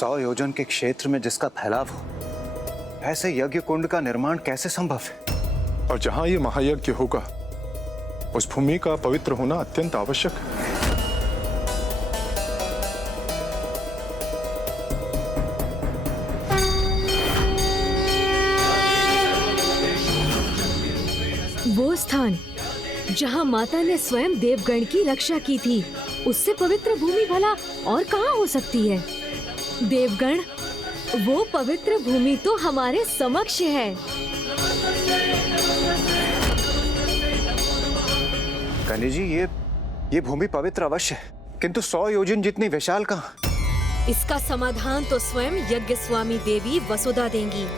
100 योजन के क्षेत्र में जिसका फैलाव हो, ऐसे यज्ञ कुंड का निर्माण कैसे संभव है? और जहां ये महायज्ञ होगा, उस भूमि का पवित्र होना अत्यंत आवश्यक है। वो स्थान जहां माता ने स्वयं देवगण की रक्षा की थी, उससे पवित्र भूमि भला और कहां हो सकती है? देवगण, वो पवित्र भूमि तो हमारे समक्ष है। कन्या जी, ये भूमि पवित्र अवश्य है, किंतु 100 योजन जितनी विशाल कहां? इसका समाधान तो स्वयं यज्ञ स्वामी देवी वसुधा देंगी।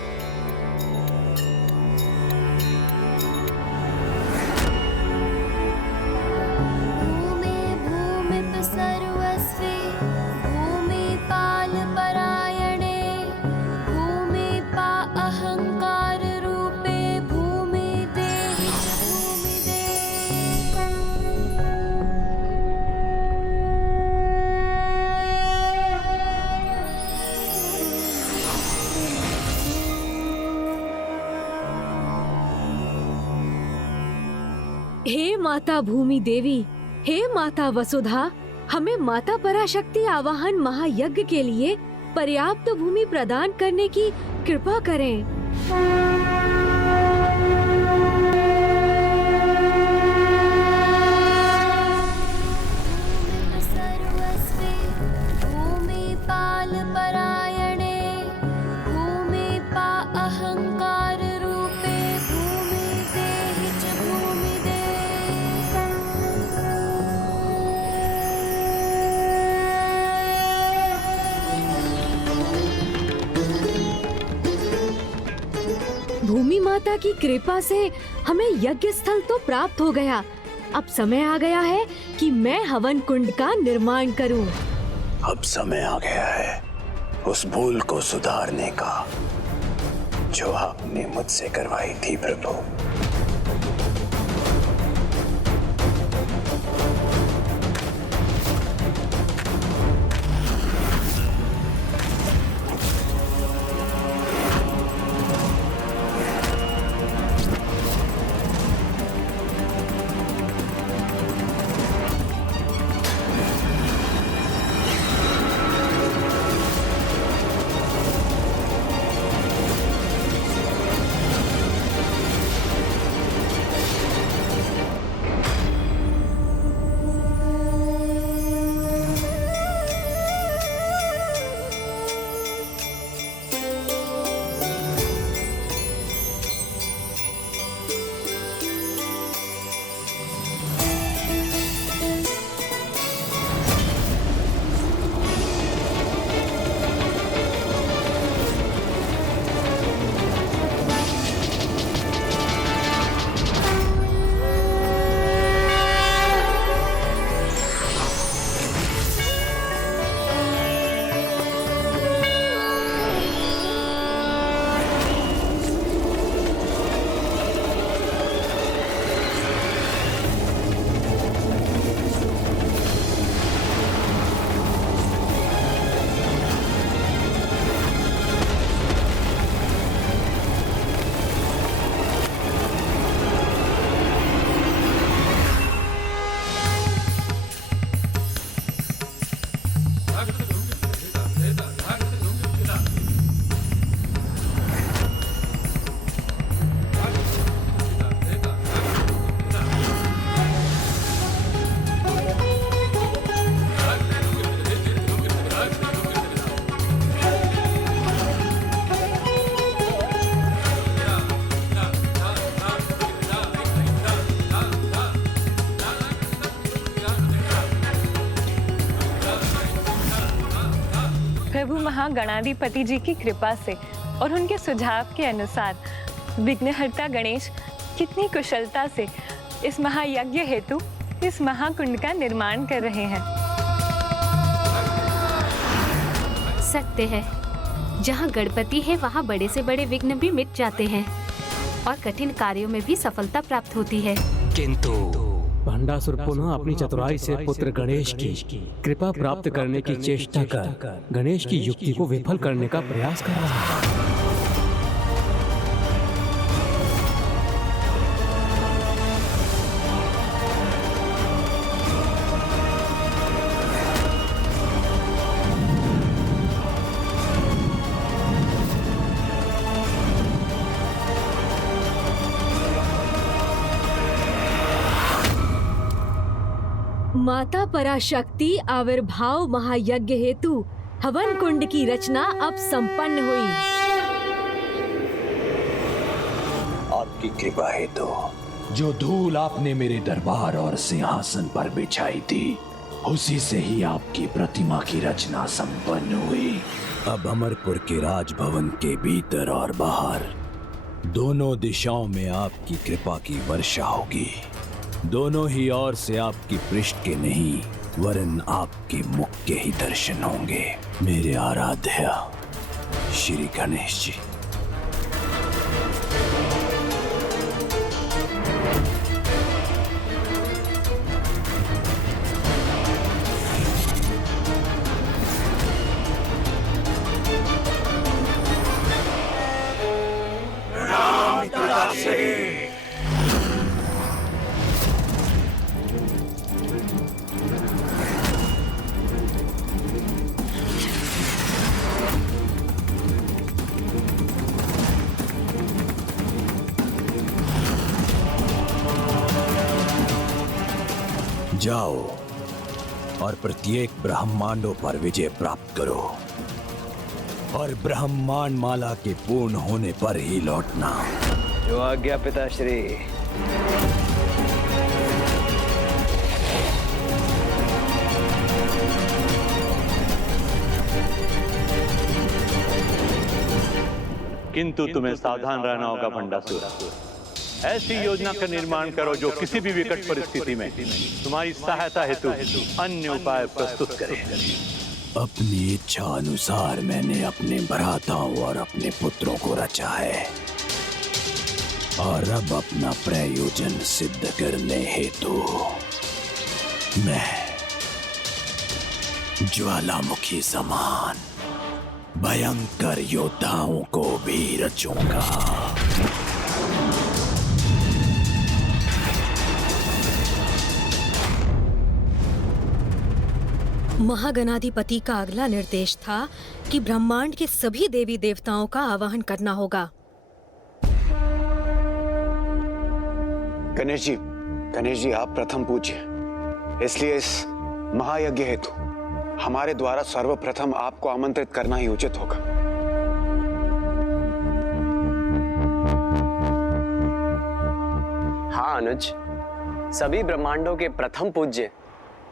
हे माता भूमि देवी, हे माता वसुधा, हमें माता पराशक्ति आवाहन महायज्ञ के लिए पर्याप्त भूमि प्रदान करने की कृपा करें। भूमि माता की कृपा से हमें यज्ञ स्थल तो प्राप्त हो गया। अब समय आ गया है कि मैं हवन कुंड का निर्माण करूं। अब समय आ गया है उस भूल को सुधारने का जो आपने मुझसे करवाई थी प्रभु। प्रभु महागणाधिपति जी की कृपा से और उनके सुझाव के अनुसार विघ्नहर्ता गणेश कितनी कुशलता से इस महायज्ञ हेतु इस महाकुंड का निर्माण कर रहे हैं। सत्य है, जहाँ गणपति है वहाँ बड़े से बड़े विघ्न भी मिट जाते हैं और कठिन कार्यों में भी सफलता प्राप्त होती है। किंतु भंडासुर पुनः अपनी चतुराई से पुत्र गणेश की कृपा प्राप्त करने की चेष्टा कर गणेश की युक्ति को विफल करने का प्रयास कर रहा है। माता पराशक्ति आविर्भाव महायज्ञ हेतु हवन कुंड की रचना अब संपन्न हुई। आपकी कृपा है तो जो धूल आपने मेरे दरबार और सिंहासन पर बिछाई थी, उसी से ही आपकी प्रतिमा की रचना संपन्न हुई। अब अमरपुर के राजभवन के भीतर और बाहर दोनों दिशाओं में आपकी कृपा की वर्षा होगी। दोनों ही ओर से आपकी पृष्ठ के नहीं वरन आपके मुख के ही दर्शन होंगे। मेरे आराध्य श्री गणेश जी। जाओ और प्रत्येक ब्रह्मांडों पर विजय प्राप्त करो और ब्रह्मांड माला के पूर्ण होने पर ही लौटना। जो आज्ञा पिताश्री। किंतु तुम्हें सावधान रहना होगा भंडासुर। ऐसी योजना का निर्माण करो जो किसी भी विकट परिस्थिति में तुम्हारी सहायता हेतु अन्य उपाय प्रस्तुत करे। अपनी इच्छा अनुसार मैंने अपने भ्राताओं और अपने पुत्रों को रचा है और अब अपना प्रयोजन सिद्ध करने हेतु मैं ज्वालामुखी समान भयंकर योद्धाओं को भी रचूंगा। महागणाधिपति का अगला निर्देश था कि ब्रह्मांड के सभी देवी देवताओं का आवाहन करना होगा। गणेश जी आप प्रथम पूज्य, इसलिए इस महायज्ञ हेतु हमारे द्वारा सर्वप्रथम आपको आमंत्रित करना ही उचित होगा। हाँ अनुज, सभी ब्रह्मांडों के प्रथम पूज्य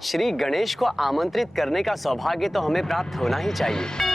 श्री गणेश को आमंत्रित करने का सौभाग्य तो हमें प्राप्त होना ही चाहिए।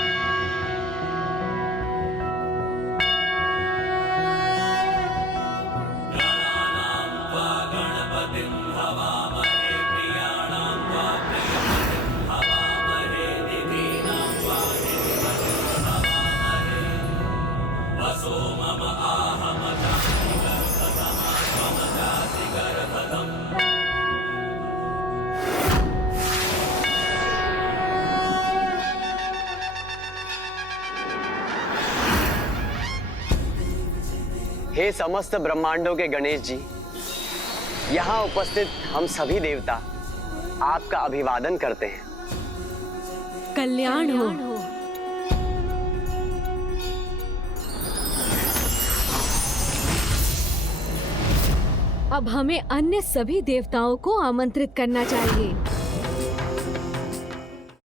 हे समस्त ब्रह्मांडों के गणेश जी, यहाँ उपस्थित हम सभी देवता आपका अभिवादन करते हैं। कल्याण हो। अब हमें अन्य सभी देवताओं को आमंत्रित करना चाहिए।